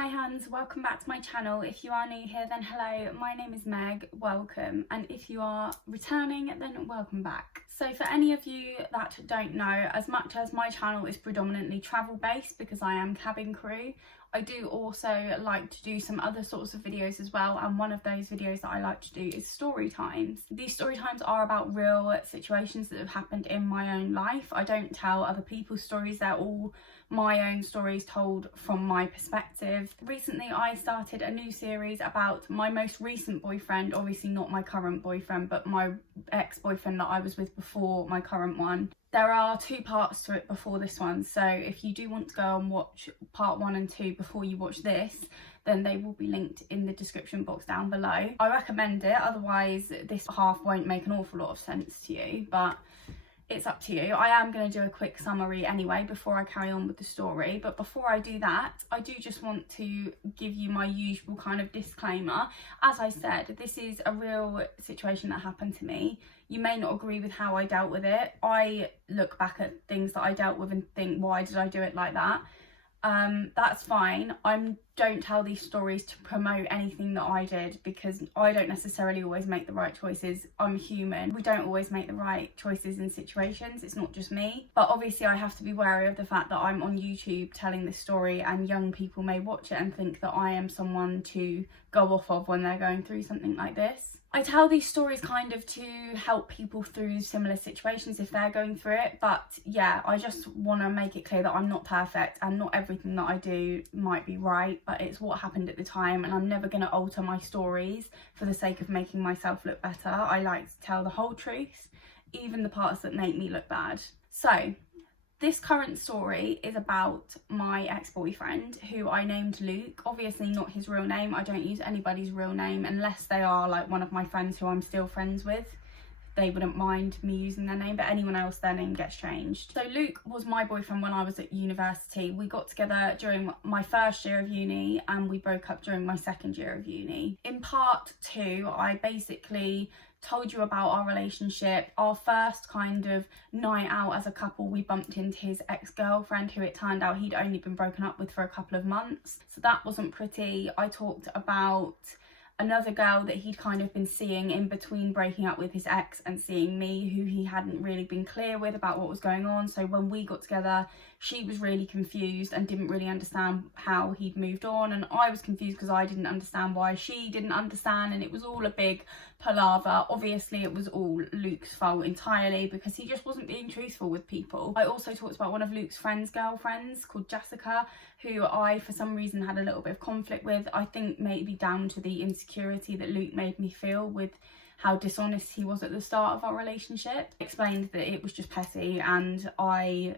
Hi Hans, welcome back to my channel. If you are new here, then hello, my name is Meg, welcome, and if you are returning, then welcome back. So for any of you that don't know, as much as my channel is predominantly travel based because I am cabin crew, I do also like to do some other sorts of videos as well, and one of those videos that I like to do is story times. These story times are about real situations that have happened in my own life. I don't tell other people's stories, they're all my own stories told from my perspective. Recently I started a new series about my most recent boyfriend, obviously not my current boyfriend, but my ex-boyfriend that I was with before my current one. There are two parts to it before this one, so if you do want to go and watch part 1 and 2 before you watch this, then they will be linked in the description box down below. I recommend it, otherwise this half won't make an awful lot of sense to you, but it's up to you. I am going to do a quick summary anyway before I carry on with the story, but before I do that, I do just want to give you my usual kind of disclaimer. As I said, this is a real situation that happened to me. You may not agree with how I dealt with it. I look back at things that I dealt with and think, why did I do it like that? That's fine. Don't tell these stories to promote anything that I did, because I don't necessarily always make the right choices. I'm human. We don't always make the right choices in situations. It's not just me. But obviously I have to be wary of the fact that I'm on YouTube telling this story, and young people may watch it and think that I am someone to go off of when they're going through something like this. I tell these stories kind of to help people through similar situations if they're going through it, but yeah, I just want to make it clear that I'm not perfect and not everything that I do might be right, but it's what happened at the time, and I'm never going to alter my stories for the sake of making myself look better. I like to tell the whole truth, even the parts that make me look bad. So this current story is about my ex-boyfriend, who I named Luke. Obviously not his real name. I don't use anybody's real name unless they are like one of my friends who I'm still friends with. They wouldn't mind me using their name, but anyone else, their name gets changed. So Luke was my boyfriend when I was at university. We got together during my first year of uni and we broke up during my second year of uni. In part 2, I basically told you about our relationship. Our first kind of night out as a couple, we bumped into his ex-girlfriend, who it turned out he'd only been broken up with for a couple of months, so that wasn't pretty. I talked about another girl that he'd kind of been seeing in between breaking up with his ex and seeing me, who he hadn't really been clear with about what was going on. So when we got together, she was really confused and didn't really understand how he'd moved on, and I was confused because I didn't understand why she didn't understand, and it was all a big palaver. Obviously it was all Luke's fault entirely because he just wasn't being truthful with people. I also talked about one of Luke's friends' girlfriends called Jessica, who I for some reason had a little bit of conflict with. I think maybe down to the insecurity that Luke made me feel with how dishonest he was at the start of our relationship. I explained that it was just petty and I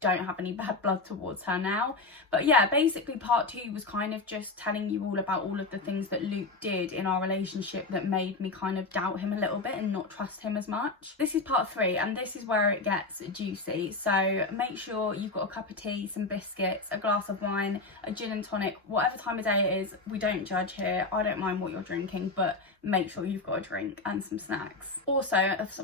don't have any bad blood towards her now. But yeah, basically part 2 was kind of just telling you all about all of the things that Luke did in our relationship that made me kind of doubt him a little bit and not trust him as much. This is part 3, and this is where it gets juicy, so make sure you've got a cup of tea, some biscuits, a glass of wine, a gin and tonic, whatever time of day it is. We don't judge here. I don't mind what you're drinking, but make sure you've got a drink and some snacks. Also,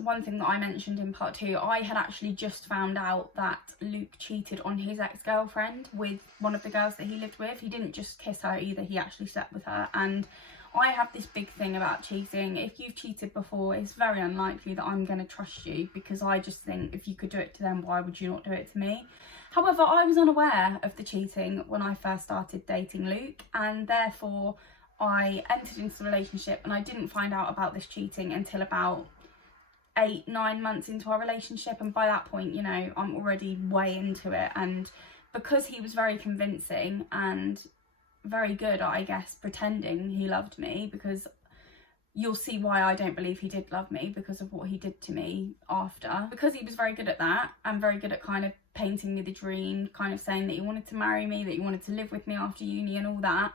one thing that I mentioned in part 2, I had actually just found out that Luke cheated on his ex-girlfriend with one of the girls that he lived with. He didn't just kiss her either, he actually slept with her. And I have this big thing about cheating. If you've cheated before, it's very unlikely that I'm going to trust you, because I just think if you could do it to them, why would you not do it to me? However, I was unaware of the cheating when I first started dating Luke, and therefore I entered into the relationship and I didn't find out about this cheating until about 8-9 months into our relationship, and by that point, you know, I'm already way into it. And because he was very convincing and very good, I guess, pretending he loved me, because you'll see why I don't believe he did love me because of what he did to me after. Because he was very good at that and very good at kind of painting me the dream, kind of saying that he wanted to marry me, that he wanted to live with me after uni and all that,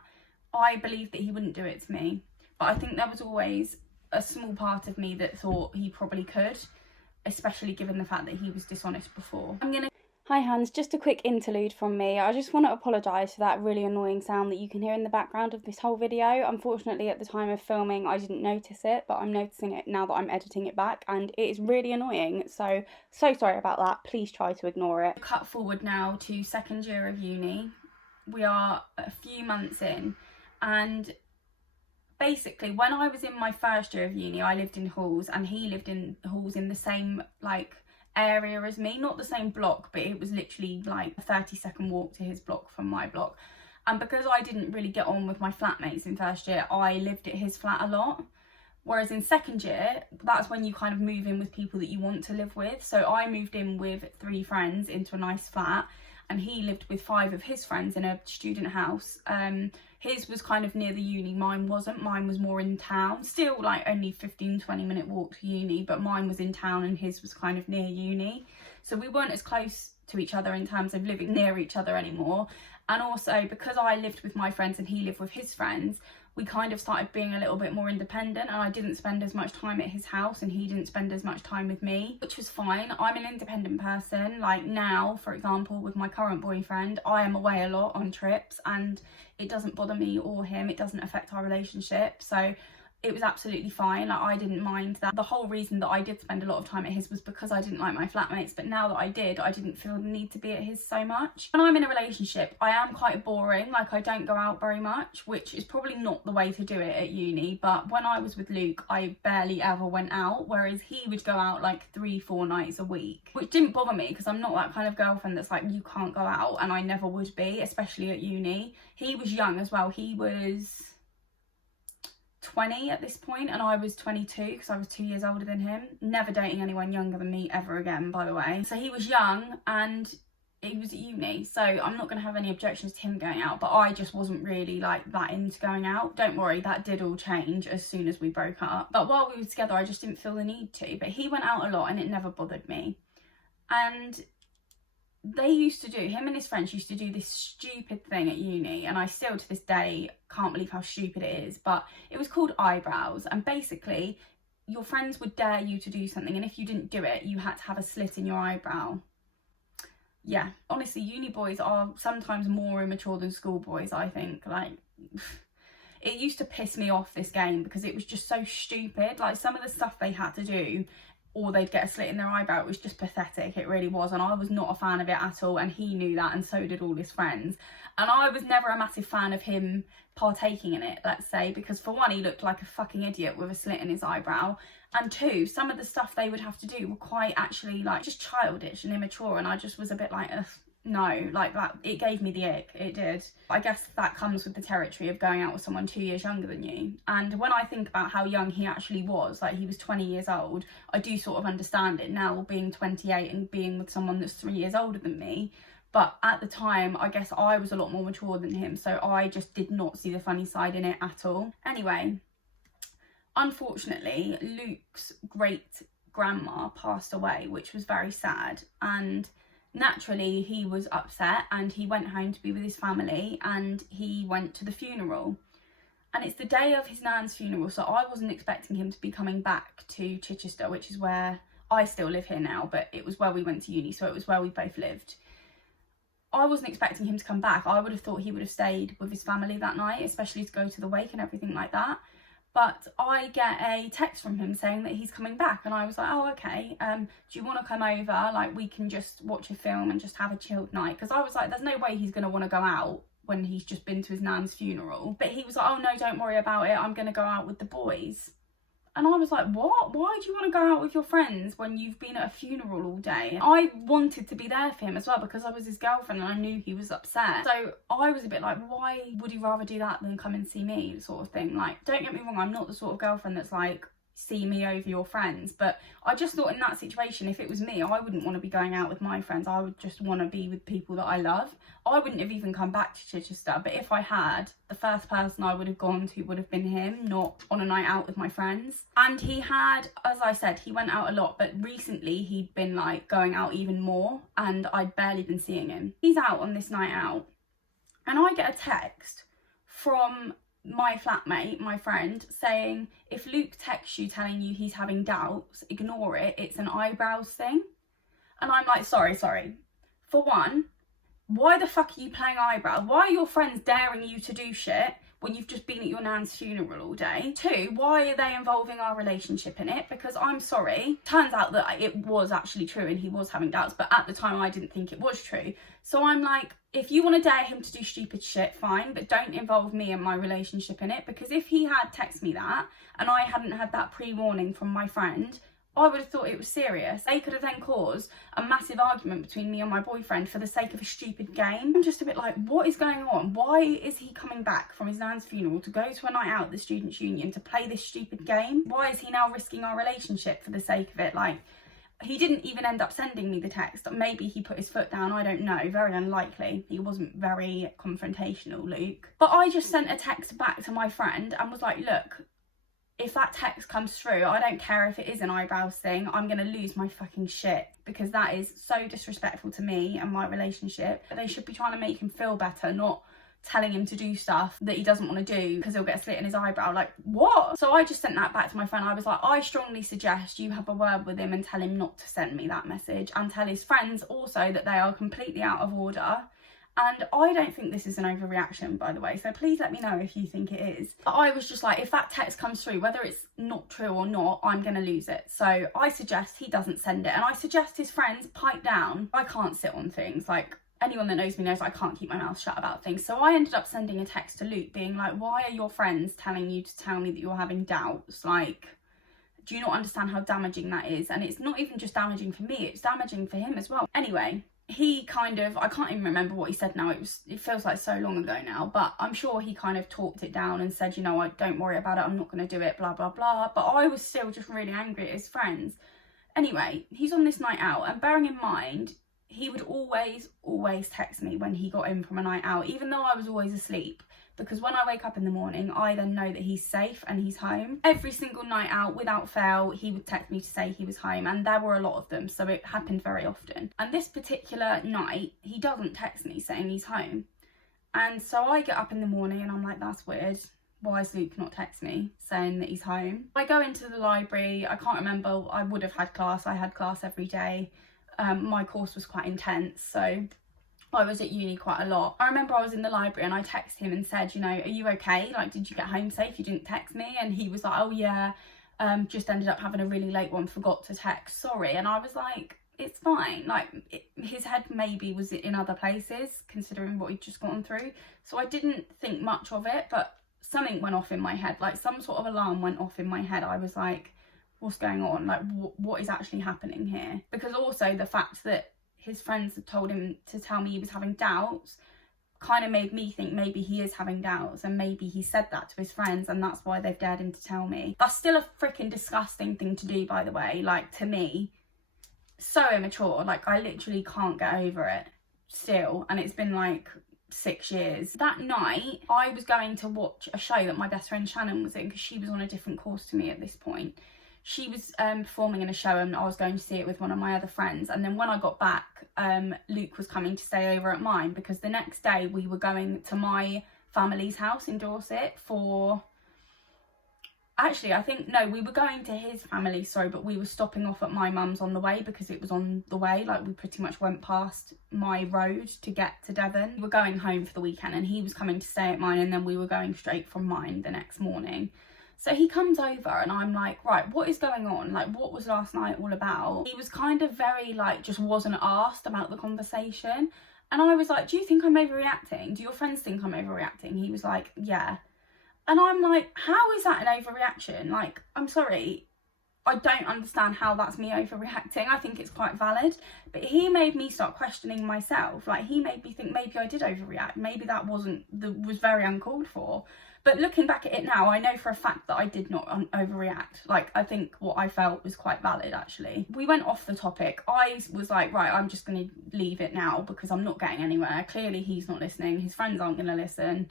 I believed that he wouldn't do it to me. But I think there was always a small part of me that thought he probably could, especially given the fact that he was dishonest before. Hi Hans, just a quick interlude from me. I just want to apologise for that really annoying sound that you can hear in the background of this whole video. Unfortunately at the time of filming I didn't notice it, but I'm noticing it now that I'm editing it back, and it is really annoying, so sorry about that. Please try to ignore it. Cut forward now to second year of uni. we are a few months in, and basically when I was in my first year of uni, I lived in halls and he lived in halls in the same like area as me, not the same block, but it was literally like a 30-second walk to his block from my block. And because I didn't really get on with my flatmates in first year, I lived at his flat a lot. Whereas in second year, that's when you kind of move in with people that you want to live with. So I moved in with 3 friends into a nice flat, and he lived with 5 of his friends in a student house. His was kind of near the uni, mine wasn't. Mine was more in town, still like only 15-20 minute walk to uni, but mine was in town and his was kind of near uni. So we weren't as close to each other in terms of living near each other anymore. And also because I lived with my friends and he lived with his friends, we kind of started being a little bit more independent, and I didn't spend as much time at his house and he didn't spend as much time with me, which was fine. I'm an independent person. Like now, for example, with my current boyfriend, I am away a lot on trips and it doesn't bother me or him. It doesn't affect our relationship. So it was absolutely fine. Like I didn't mind that. The whole reason that I did spend a lot of time at his was because I didn't like my flatmates, but now that I did, I didn't feel the need to be at his so much. When I'm in a relationship, I am quite boring. Like I don't go out very much, which is probably not the way to do it at uni, but when I was with Luke, I barely ever went out, whereas he would go out like 3-4 nights a week, which didn't bother me because I'm not that kind of girlfriend that's like, you can't go out, and I never would be, especially at uni. He was young as well. He was 20 at this point and I was 22 because I was 2 years older than him. Never dating anyone younger than me ever again, by the way. So he was young and he was at uni, so I'm not going to have any objections to him going out, but I just wasn't really like that into going out. Don't worry, that did all change as soon as we broke up, but while we were together I just didn't feel the need to. But he went out a lot and it never bothered me. And they used to do, him and his friends used to do this stupid thing at uni, and I still to this day can't believe how stupid it is, but it was called eyebrows. And basically your friends would dare you to do something, and if you didn't do it you had to have a slit in your eyebrow. Yeah, honestly, uni boys are sometimes more immature than school boys, I think. Like it used to piss me off, this game, because it was just so stupid. Like some of the stuff they had to do, or they'd get a slit in their eyebrow, it was just pathetic. It really was. And I was not a fan of it at all, and he knew that, and so did all his friends. And I was never a massive fan of him partaking in it, let's say, because for one, he looked like a fucking idiot with a slit in his eyebrow, and 2, some of the stuff they would have to do were quite actually like just childish and immature, and I just was a bit like, ugh, no, like that, it gave me the ick, it did. I guess that comes with the territory of going out with someone 2 years younger than you. And when I think about how young he actually was, like he was 20 years old, I do sort of understand it now, being 28 and being with someone that's 3 years older than me. But at the time, I guess I was a lot more mature than him, so I just did not see the funny side in it at all. Anyway, unfortunately, Luke's great grandma passed away, which was very sad, and naturally he was upset and he went home to be with his family, and he went to the funeral. And it's the day of his nan's funeral, so I wasn't expecting him to be coming back to Chichester, which is where I still live here now, but it was where we went to uni, so it was where we both lived. I wasn't expecting him to come back. I would have thought he would have stayed with his family that night, especially to go to the wake and everything like that. But I get a text from him saying that he's coming back, and I was like, oh, okay, do you want to come over? Like, we can just watch a film and just have a chilled night. Because I was like, there's no way he's going to want to go out when he's just been to his nan's funeral. But he was like, oh, no, don't worry about it. I'm going to go out with the boys. And I was like, what? Why do you want to go out with your friends when you've been at a funeral all day? I wanted to be there for him as well because I was his girlfriend and I knew he was upset. So I was a bit like, why would he rather do that than come and see me, sort of thing? Like, don't get me wrong, I'm not the sort of girlfriend that's like, see me over your friends. But I just thought in that situation, if it was me, I wouldn't want to be going out with my friends. I would just want to be with people that I love. I wouldn't have even come back to Chichester, but if I had, the first person I would have gone to would have been him, not on a night out with my friends. And he had, as I said, he went out a lot, but recently he'd been like going out even more and I'd barely been seeing him. He's out on this night out and I get a text from my flatmate, my friend, saying, if Luke texts you telling you he's having doubts, ignore it, it's an eyebrows thing. And I'm like, sorry. For one, why the fuck are you playing eyebrows? Why are your friends daring you to do shit when you've just been at your nan's funeral all day? 2, why are they involving our relationship in it? Because I'm sorry, turns out that it was actually true and he was having doubts, but at the time I didn't think it was true. So I'm like, if you want to dare him to do stupid shit, fine, but don't involve me and my relationship in it. Because if he had texted me that and I hadn't had that pre-warning from my friend, I would have thought it was serious. They could have then caused a massive argument between me and my boyfriend for the sake of a stupid game. I'm just a bit like, what is going on? Why is he coming back from his nan's funeral to go to a night out at the Students' Union to play this stupid game? Why is he now risking our relationship for the sake of it? Like, he didn't even end up sending me the text. Maybe he put his foot down, I don't know. Very unlikely. He wasn't very confrontational, Luke. But I just sent a text back to my friend and was like, look, if that text comes through, I don't care if it is an eyebrows thing, I'm going to lose my fucking shit, because that is so disrespectful to me and my relationship. They should be trying to make him feel better, not telling him to do stuff that he doesn't want to do because he'll get a slit in his eyebrow. Like, what? So I just sent that back to my friend. I was like, I strongly suggest you have a word with him and tell him not to send me that message, and tell his friends also that they are completely out of order. And I don't think this is an overreaction, by the way, so please let me know if you think it is. But I was just like, if that text comes through, whether it's not true or not, I'm going to lose it. So I suggest he doesn't send it, and I suggest his friends pipe down. I can't sit on things. Like, anyone that knows me knows I can't keep my mouth shut about things. So I ended up sending a text to Luke being like, why are your friends telling you to tell me that you're having doubts? Like, do you not understand how damaging that is? And it's not even just damaging for me, it's damaging for him as well. Anyway, he kind of, I can't even remember what he said now, it feels like so long ago now, but I'm sure he kind of talked it down and said, you know, don't worry about it, I'm not going to do it, blah blah blah. But I was still just really angry at his friends. Anyway, he's on this night out, and bearing in mind, he would always text me when he got in from a night out, even though I was always asleep. Because when I wake up in the morning, I then know that he's safe and he's home. Every single night out, without fail, he would text me to say he was home, and there were a lot of them, so it happened very often. And this particular night, he doesn't text me saying he's home. And so I get up in the morning and I'm like, that's weird. Why is Luke not text me saying that he's home? I go into the library, I can't remember, I would have had class, I had class every day. My course was quite intense, so I was at uni quite a lot. I remember I was in the library and I texted him and said, you know, are you okay? Like, did you get home safe? You didn't text me? And he was like, oh yeah, just ended up having a really late one, forgot to text, sorry. And I was like, it's fine. Like, his head maybe was in other places considering what he'd just gone through. So I didn't think much of it, but something went off in my head. Like, some sort of alarm went off in my head. I was like, what's going on? Like, what is actually happening here? Because also the fact that his friends had told him to tell me he was having doubts kind of made me think maybe he is having doubts, and maybe he said that to his friends and that's why they've dared him to tell me. That's still a freaking disgusting thing to do, by the way. Like, to me, so immature. Like, I literally can't get over it still, and it's been like 6 years. That night I was going to watch a show that my best friend Shannon was in, because she was on a different course to me at this point. She was performing in a show and I was going to see it with one of my other friends. And then when I got back, Luke was coming to stay over at mine, because the next day we were going to my family's house in Dorset for... Actually, I think, no, we were going to his family, sorry, but we were stopping off at my mum's on the way because it was on the way. Like, we pretty much went past my road to get to Devon. We were going home for the weekend and he was coming to stay at mine, and then we were going straight from mine the next morning. So he comes over and I'm like, right, what is going on? Like, what was last night all about? He was kind of very, like, just wasn't asked about the conversation. And I was like, do you think I'm overreacting? Do your friends think I'm overreacting? He was like, yeah. And I'm like, how is that an overreaction? Like, I'm sorry, I don't understand how that's me overreacting. I think it's quite valid. But he made me start questioning myself. Like, he made me think maybe I did overreact. Maybe that was very uncalled for. But looking back at it now, I know for a fact that I did not overreact. Like, I think what I felt was quite valid, actually. We went off the topic. I was like, right, I'm just going to leave it now because I'm not getting anywhere. Clearly, he's not listening. His friends aren't going to listen.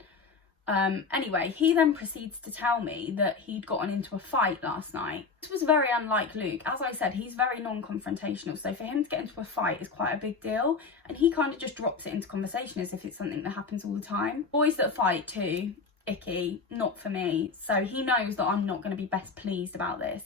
Anyway, he then proceeds to tell me that he'd gotten into a fight last night. This was very unlike Luke. As I said, he's very non-confrontational, so for him to get into a fight is quite a big deal, and he kind of just drops it into conversation as if it's something that happens all the time. Boys that fight too, icky, not for me. So he knows that I'm not going to be best pleased about this.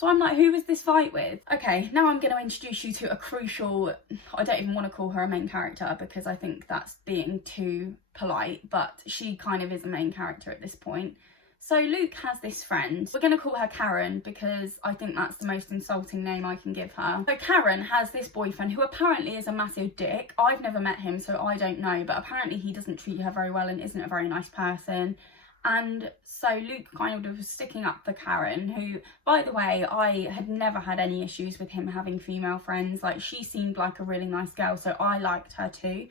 So I'm like, who was this fight with? Okay, now I'm going to introduce you to a crucial, I don't even want to call her a main character because I think that's being too polite, but she kind of is a main character at this point. So Luke has this friend, we're going to call her Karen because I think that's the most insulting name I can give her. So Karen has this boyfriend who apparently is a massive dick. I've never met him, so I don't know, but apparently he doesn't treat her very well and isn't a very nice person. And so Luke kind of was sticking up for Karen, who, by the way, I had never had any issues with him having female friends. Like, she seemed like a really nice girl, so I liked her too.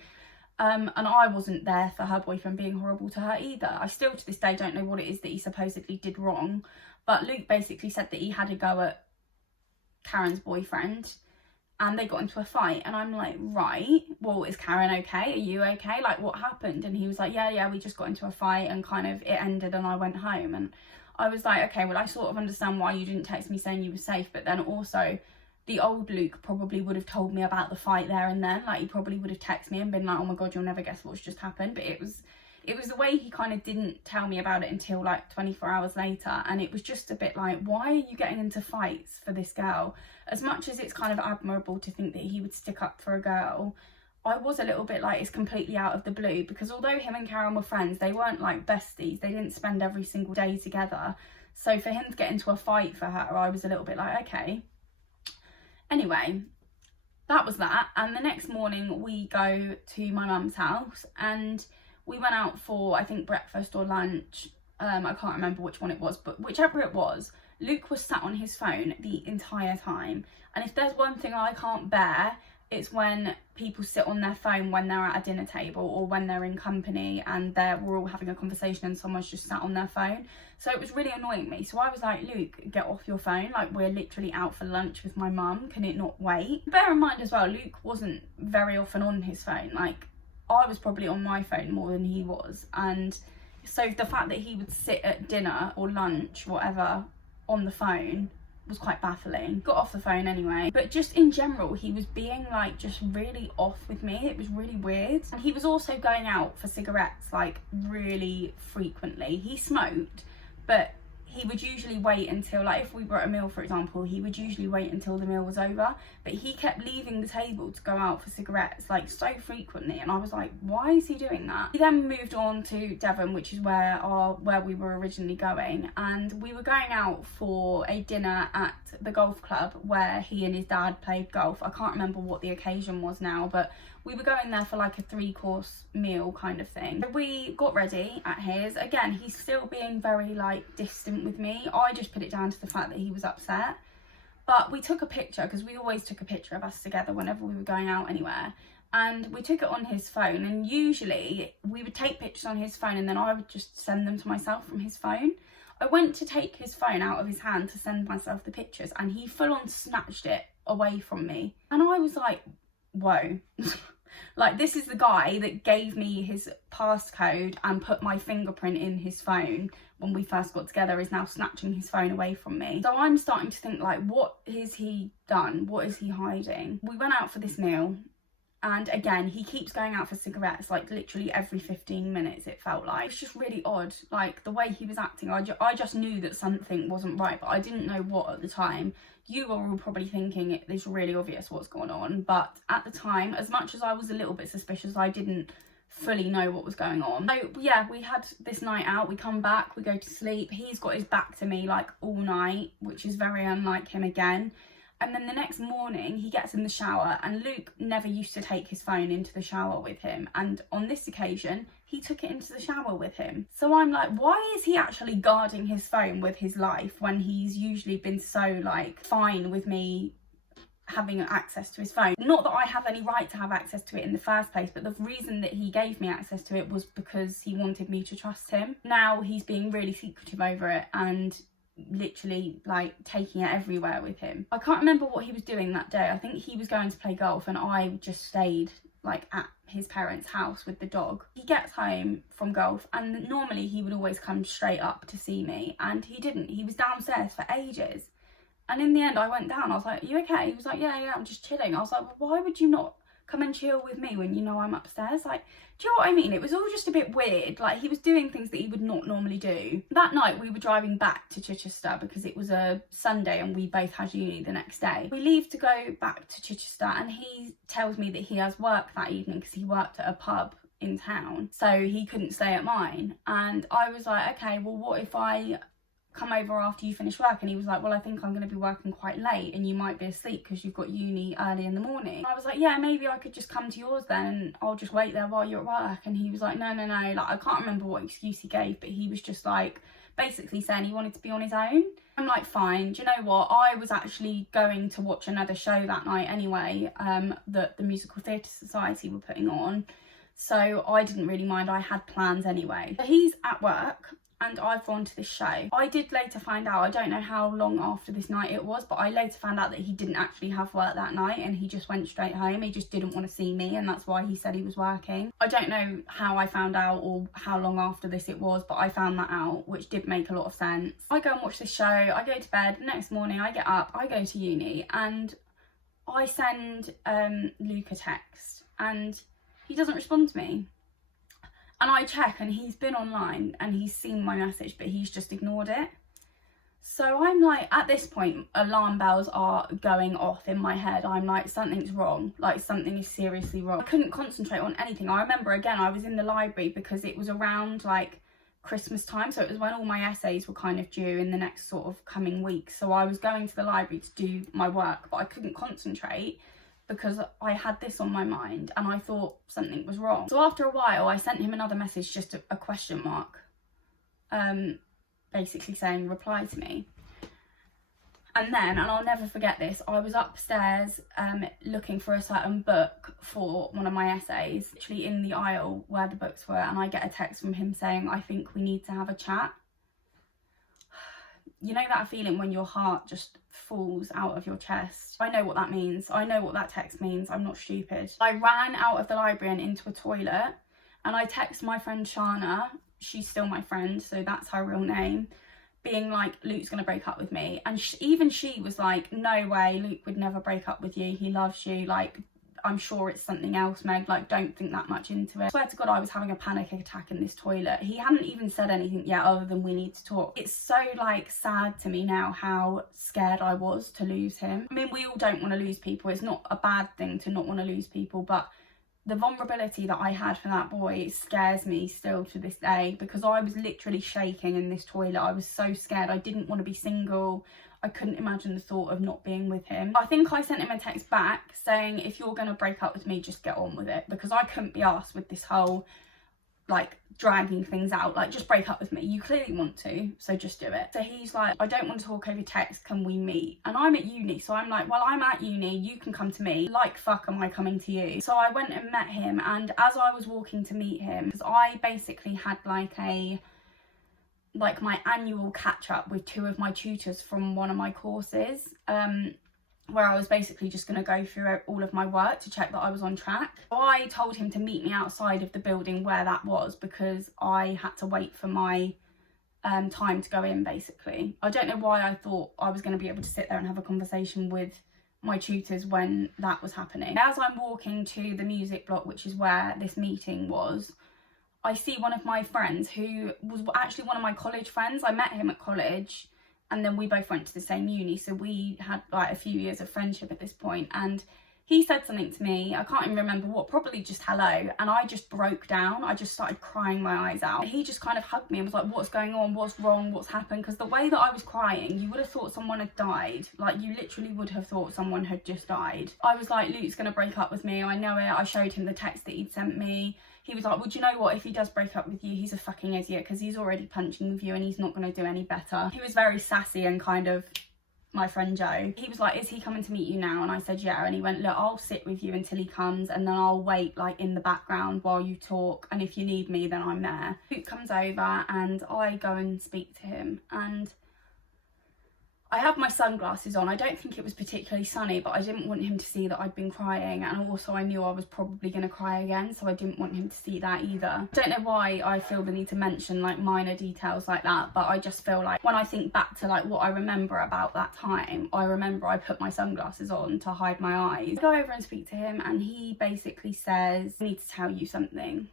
And I wasn't there for her boyfriend being horrible to her either. I still to this day don't know what it is that he supposedly did wrong. But Luke basically said that he had a go at Karen's boyfriend and they got into a fight. And I'm like, right, well, is Karen okay? Are you okay? Like, what happened? And he was like, yeah, we just got into a fight and kind of it ended and I went home. And I was like, okay, well, I sort of understand why you didn't text me saying you were safe. But then also, the old Luke probably would have told me about the fight there and then. Like, he probably would have texted me and been like, oh my God, you'll never guess what's just happened. But it was the way he kind of didn't tell me about it until like 24 hours later. And it was just a bit like, why are you getting into fights for this girl? As much as it's kind of admirable to think that he would stick up for a girl, I was a little bit like, it's completely out of the blue. Because although him and Karen were friends, they weren't like besties. They didn't spend every single day together. So for him to get into a fight for her, I was a little bit like, okay. Anyway, that was that. And the next morning we go to my mum's house and we went out for, I think, breakfast or lunch. I can't remember which one it was, but whichever it was, Luke was sat on his phone the entire time. And if there's one thing I can't bear, it's when people sit on their phone when they're at a dinner table or when they're in company and we're all having a conversation and someone's just sat on their phone. So it was really annoying me. So I was like, Luke, get off your phone. Like, we're literally out for lunch with my mum. Can it not wait? Bear in mind as well, Luke wasn't very often on his phone. Like, I was probably on my phone more than he was. And so the fact that he would sit at dinner or lunch, whatever, on the phone was quite baffling. Got off the phone anyway, but just in general he was being like just really off with me. It was really weird. And he was also going out for cigarettes like really frequently. He smoked, but he would usually wait until, like, if we were at a meal, for example, he would usually wait until the meal was over, but he kept leaving the table to go out for cigarettes, like, so frequently, and I was like, why is he doing that? He then moved on to Devon, which is where we were originally going, and we were going out for a dinner at the golf club where he and his dad played golf. I can't remember what the occasion was now, but we were going there for like a 3-course meal kind of thing. So we got ready at his. Again, he's still being very like distant with me. I just put it down to the fact that he was upset. But we took a picture because we always took a picture of us together whenever we were going out anywhere. And we took it on his phone, and usually we would take pictures on his phone and then I would just send them to myself from his phone. I went to take his phone out of his hand to send myself the pictures and he full on snatched it away from me. And I was like, whoa. Like, this is the guy that gave me his passcode and put my fingerprint in his phone when we first got together is now snatching his phone away from me. So I'm starting to think, like, what is he done? What is he hiding? We went out for this meal. And again, he keeps going out for cigarettes, like literally every 15 minutes, it felt like. It's just really odd, like the way he was acting. I just knew that something wasn't right, but I didn't know what at the time. You are all probably thinking it's really obvious what's going on. But at the time, as much as I was a little bit suspicious, I didn't fully know what was going on. So yeah, we had this night out, we come back, we go to sleep. He's got his back to me like all night, which is very unlike him again. And then the next morning he gets in the shower, and Luke never used to take his phone into the shower with him. And on this occasion, he took it into the shower with him. So I'm like, why is he actually guarding his phone with his life when he's usually been so like fine with me having access to his phone? Not that I have any right to have access to it in the first place, but the reason that he gave me access to it was because he wanted me to trust him. Now he's being really secretive over it and literally like taking it everywhere with him. I can't remember what he was doing that day. I think he was going to play golf and I just stayed like at his parents' house with the dog. He gets home from golf and normally he would always come straight up to see me, and he didn't. He was downstairs for ages. And in the end I went down, I was like, are you okay? He was like, yeah, I'm just chilling. I was like, well, why would you not come and chill with me when you know I'm upstairs? Like, do you know what I mean? It was all just a bit weird. Like, he was doing things that he would not normally do. That night we were driving back to Chichester because it was a Sunday and we both had uni the next day. We leave to go back to Chichester and he tells me that he has work that evening because he worked at a pub in town, so he couldn't stay at mine. And I was like, okay, well, what if I come over after you finish work? And he was like, well, I think I'm going to be working quite late and you might be asleep because you've got uni early in the morning. I was like, yeah, maybe I could just come to yours then and I'll just wait there while you're at work. And he was like, no, like, I can't remember what excuse he gave, but he was just like basically saying he wanted to be on his own. I'm like, fine. Do you know what, I was actually going to watch another show that night anyway, that the Musical Theatre Society were putting on, so I didn't really mind. I had plans anyway. So he's at work and I've gone to this show. I did later find out, I don't know how long after this night it was, but I later found out that he didn't actually have work that night and he just went straight home. He just didn't want to see me and that's why he said he was working. I don't know how I found out or how long after this it was, but I found that out, which did make a lot of sense. I go and watch this show, I go to bed, next morning I get up, I go to uni and I send Luke a text and he doesn't respond to me. And I check and he's been online and he's seen my message, but he's just ignored it. So I'm like, at this point, alarm bells are going off in my head. I'm like, something's wrong. Like, something is seriously wrong. I couldn't concentrate on anything. I remember, again, I was in the library because it was around like Christmas time. So it was when all my essays were kind of due in the next sort of coming weeks. So I was going to the library to do my work, but I couldn't concentrate because I had this on my mind and I thought something was wrong. So after a while, I sent him another message, just a question mark, basically saying, reply to me. And then, and I'll never forget this, I was upstairs looking for a certain book for one of my essays, literally in the aisle where the books were, and I get a text from him saying, I think we need to have a chat. You know that feeling when your heart just falls out of your chest? I know what that means. I know what that text means. I'm not stupid. I ran out of the library and into a toilet and I text my friend Shana. She's still my friend, so that's her real name, being like, Luke's gonna break up with me. And even she was like, no way, Luke would never break up with you. He loves you. Like, I'm sure it's something else, Meg. Like, don't think that much into it. I swear to God, I was having a panic attack in this toilet. He hadn't even said anything yet other than we need to talk. It's so like sad to me now how scared I was to lose him. I mean, we all don't want to lose people. It's not a bad thing to not want to lose people, but the vulnerability that I had for that boy scares me still to this day because I was literally shaking in this toilet. I was so scared. I didn't want to be single. I couldn't imagine the thought of not being with him. I think I sent him a text back saying, if you're going to break up with me, just get on with it, because I couldn't be arsed with this whole like dragging things out. Like, just break up with me. You clearly want to, so just do it. So he's like, I don't want to talk over text, can we meet? And I'm at uni, so I'm like, well, I'm at uni, you can come to me. Like, fuck am I coming to you? So I went and met him, and as I was walking to meet him, because I basically had like my annual catch up with two of my tutors from one of my courses, where I was basically just going to go through all of my work to check that I was on track. So I told him to meet me outside of the building where that was because I had to wait for my time to go in, basically. I don't know why I thought I was going to be able to sit there and have a conversation with my tutors when that was happening. As I'm walking to the music block, which is where this meeting was, I see one of my friends who was actually one of my college friends. I met him at college and then we both went to the same uni, so we had like a few years of friendship at this point. And he said something to me, I can't even remember what, probably just hello, and I just broke down. I just started crying my eyes out. He just kind of hugged me and was like, what's going on, what's wrong, what's happened? Because the way that I was crying, you would have thought someone had died. Like, you literally would have thought someone had just died. I was like, Luke's gonna break up with me, I know it. I showed him the text that he'd sent me. He was like, well, do you know what, if he does break up with you, he's a fucking idiot, because he's already punching with you and he's not going to do any better. He was very sassy and kind of my friend Joe. He was like, is he coming to meet you now? And I said, yeah. And he went, look, I'll sit with you until he comes and then I'll wait like in the background while you talk, and if you need me, then I'm there. Luke comes over and I go and speak to him, and I have my sunglasses on. I don't think it was particularly sunny, but I didn't want him to see that I'd been crying, and also I knew I was probably going to cry again, so I didn't want him to see that either. Don't know why I feel the need to mention like minor details like that, but I just feel like when I think back to like what I remember about that time, I remember I put my sunglasses on to hide my eyes. I go over and speak to him, and he basically says, I need to tell you something.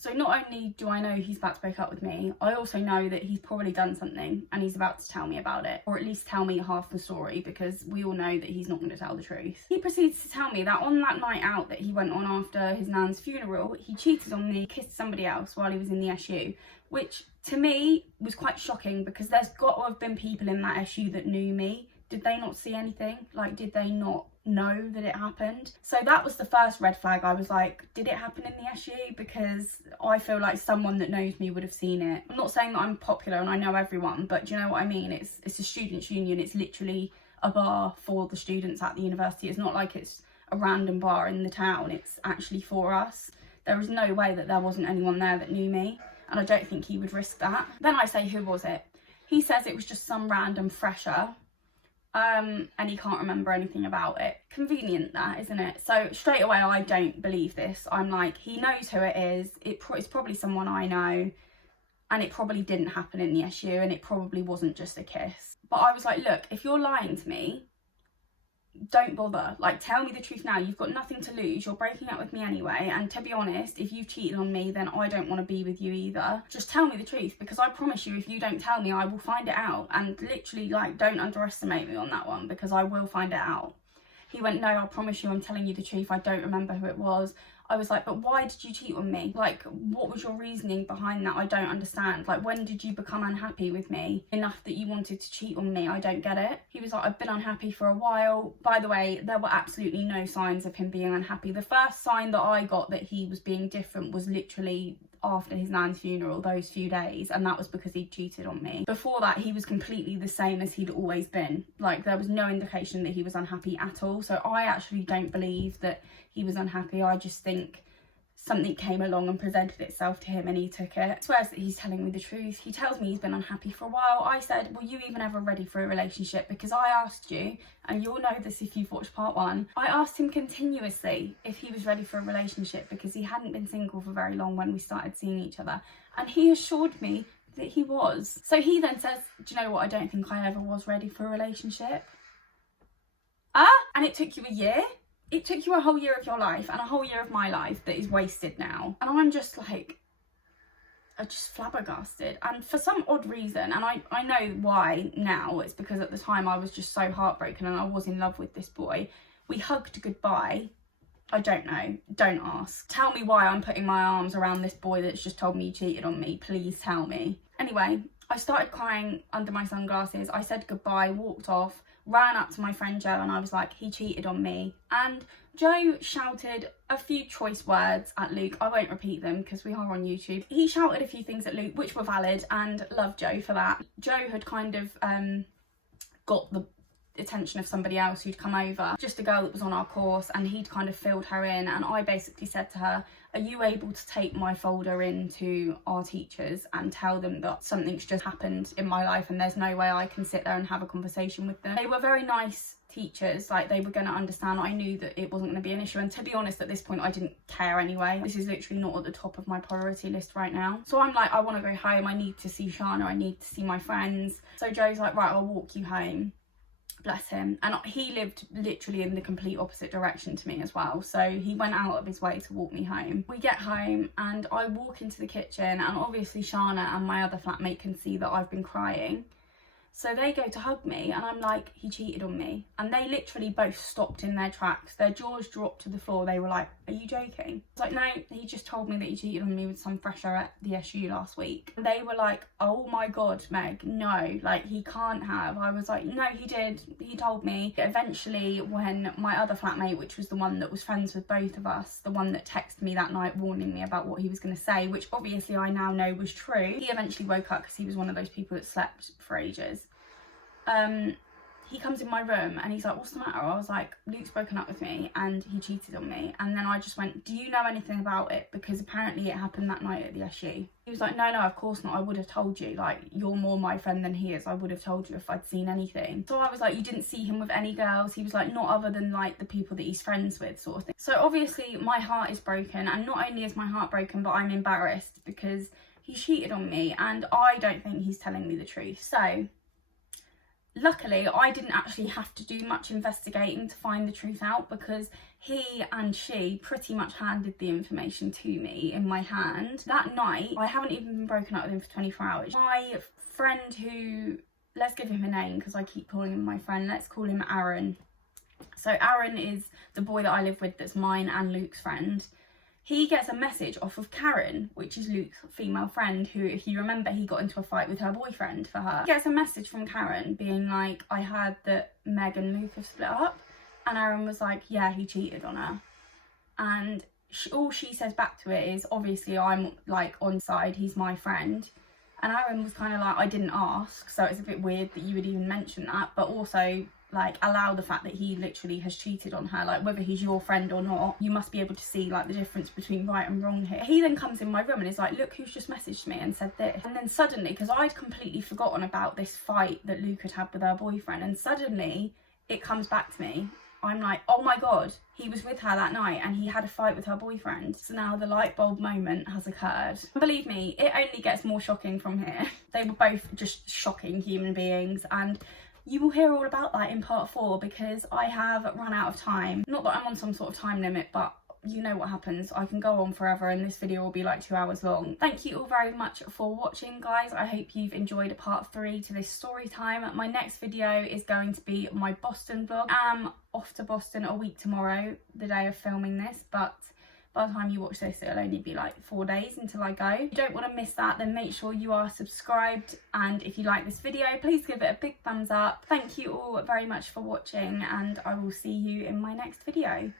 So not only do I know he's about to break up with me, I also know that he's probably done something and he's about to tell me about it, or at least tell me half the story, because we all know that he's not going to tell the truth. He proceeds to tell me that on that night out that he went on after his nan's funeral, he cheated on me, kissed somebody else while he was in the SU, which to me was quite shocking, because there's got to have been people in that SU that knew me. Did they not see anything? Like, did they not know that it happened? So that was the first red flag. I was like, did it happen in the SU? Because I feel like someone that knows me would have seen it. I'm not saying that I'm popular and I know everyone, but do you know what I mean? It's a students' union. It's literally a bar for the students at the university. It's not like it's a random bar in the town. It's actually for us. There is no way that there wasn't anyone there that knew me, and I don't think he would risk that. Then I say, who was it? He says it was just some random fresher. And he can't remember anything about it. Convenient that, isn't it? So straight away I don't believe this. I'm like, he knows who it is. It's probably someone I know, and it probably didn't happen in the SU, and it probably wasn't just a kiss. But I was like, look, if you're lying to me, don't bother. Like, tell me the truth now. You've got nothing to lose. You're breaking up with me anyway, and to be honest, if you've cheated on me, then I don't want to be with you either. Just tell me the truth, because I promise you, if you don't tell me, I will find it out. And literally, like, don't underestimate me on that one, because I will find it out. He went, no, I promise you, I'm telling you the truth. I don't remember who it was. I was like, but why did you cheat on me? Like, what was your reasoning behind that? I don't understand. Like, when did you become unhappy with me enough that you wanted to cheat on me? I don't get it. He was like, I've been unhappy for a while. By the way, there were absolutely no signs of him being unhappy. The first sign that I got that he was being different was literally after his nan's funeral, those few days, and that was because he cheated on me. Before that, he was completely the same as he'd always been. Like, there was no indication that he was unhappy at all. So I actually don't believe that he was unhappy. I just think something came along and presented itself to him and he took it. He swears that he's telling me the truth. He tells me he's been unhappy for a while. I said, were you even ever ready for a relationship? Because I asked you, and you'll know this if you've watched part one, I asked him continuously if he was ready for a relationship, because he hadn't been single for very long when we started seeing each other, and he assured me that he was. So he then says, do you know what, I don't think I ever was ready for a relationship. And it took you a year? It took you a whole year of your life and a whole year of my life that is wasted now. And I'm just like, I'm just flabbergasted. And for some odd reason, and I know why now, it's because at the time I was just so heartbroken and I was in love with this boy. We hugged goodbye. I don't know. Don't ask. Tell me why I'm putting my arms around this boy that's just told me he cheated on me. Please tell me. Anyway, I started crying under my sunglasses. I said goodbye, walked off, ran up to my friend Joe, and I was like, he cheated on me. And Joe shouted a few choice words at Luke. I won't repeat them because we are on YouTube. He shouted a few things at Luke which were valid, and love Joe for that. Joe had kind of got the attention of somebody else who'd come over, just a girl that was on our course, and he'd kind of filled her in, and I basically said to her, are you able to take my folder into our teachers and tell them that something's just happened in my life and there's no way I can sit there and have a conversation with them? They were very nice teachers, like they were going to understand. I knew that it wasn't going to be an issue, and to be honest, at this point I didn't care anyway. This is literally not at the top of my priority list right now. So I'm like, I want to go home, I need to see Shana, I need to see my friends. So Joe's like, right, I'll walk you home. Bless him. And he lived literally in the complete opposite direction to me as well, so he went out of his way to walk me home. We get home and I walk into the kitchen, and obviously Shana and my other flatmate can see that I've been crying. So they go to hug me and I'm like, he cheated on me. And they literally both stopped in their tracks. Their jaws dropped to the floor. They were like, are you joking? I was like, no, he just told me that he cheated on me with some fresher at the SU last week. And they were like, oh my God, Meg, no, like he can't have. I was like, no, he did. He told me. Eventually, when my other flatmate, which was the one that was friends with both of us, the one that texted me that night warning me about what he was going to say, which obviously I now know was true, he eventually woke up because he was one of those people that slept for ages. he comes in my room and he's like, what's the matter? I was like, Luke's broken up with me and he cheated on me. And then I just went, do you know anything about it? Because apparently it happened that night at the SU. He was like, no, of course not. I would have told you. Like, you're more my friend than he is. I would have told you if I'd seen anything. So I was like, you didn't see him with any girls? He was like, not other than like the people that he's friends with, sort of thing. So obviously my heart is broken, and not only is my heart broken, but I'm embarrassed because he cheated on me and I don't think he's telling me the truth. So luckily, I didn't actually have to do much investigating to find the truth out, because he and she pretty much handed the information to me in my hand. That night, I haven't even been broken up with him for 24 hours. My friend who, let's give him a name because I keep calling him my friend, let's call him Aaron. So Aaron is the boy that I live with that's mine and Luke's friend. He gets a message off of Karen, which is Luke's female friend, who, if you remember, he got into a fight with her boyfriend for her. He gets a message from Karen being like, I heard that Meg and Luke have split up. And Aaron was like, yeah, he cheated on her. And all she says back to it is, obviously, I'm like on side, he's my friend. And Aaron was kind of like, I didn't ask, so it's a bit weird that you would even mention that, but also like allow the fact that he literally has cheated on her. Like, whether he's your friend or not, you must be able to see like the difference between right and wrong here. He then comes in my room and is like, look who's just messaged me and said this. And then suddenly, because I'd completely forgotten about this fight that Luke had had with her boyfriend, and suddenly it comes back to me. I'm like, oh my god, he was with her that night and he had a fight with her boyfriend. So now the light bulb moment has occurred. Believe me, it only gets more shocking from here. They were both just shocking human beings, and you will hear all about that in part 4 because I have run out of time. Not that I'm on some sort of time limit, but you know what happens. I can go on forever and this video will be like 2 hours long. Thank you all very much for watching, guys. I hope you've enjoyed part 3 to this story time. My next video is going to be my Boston vlog. I'm off to Boston a week tomorrow, the day of filming this, but by the time you watch this, it'll only be like 4 days until I go. If you don't want to miss that, then make sure you are subscribed. And if you like this video, please give it a big thumbs up. Thank you all very much for watching, and I will see you in my next video.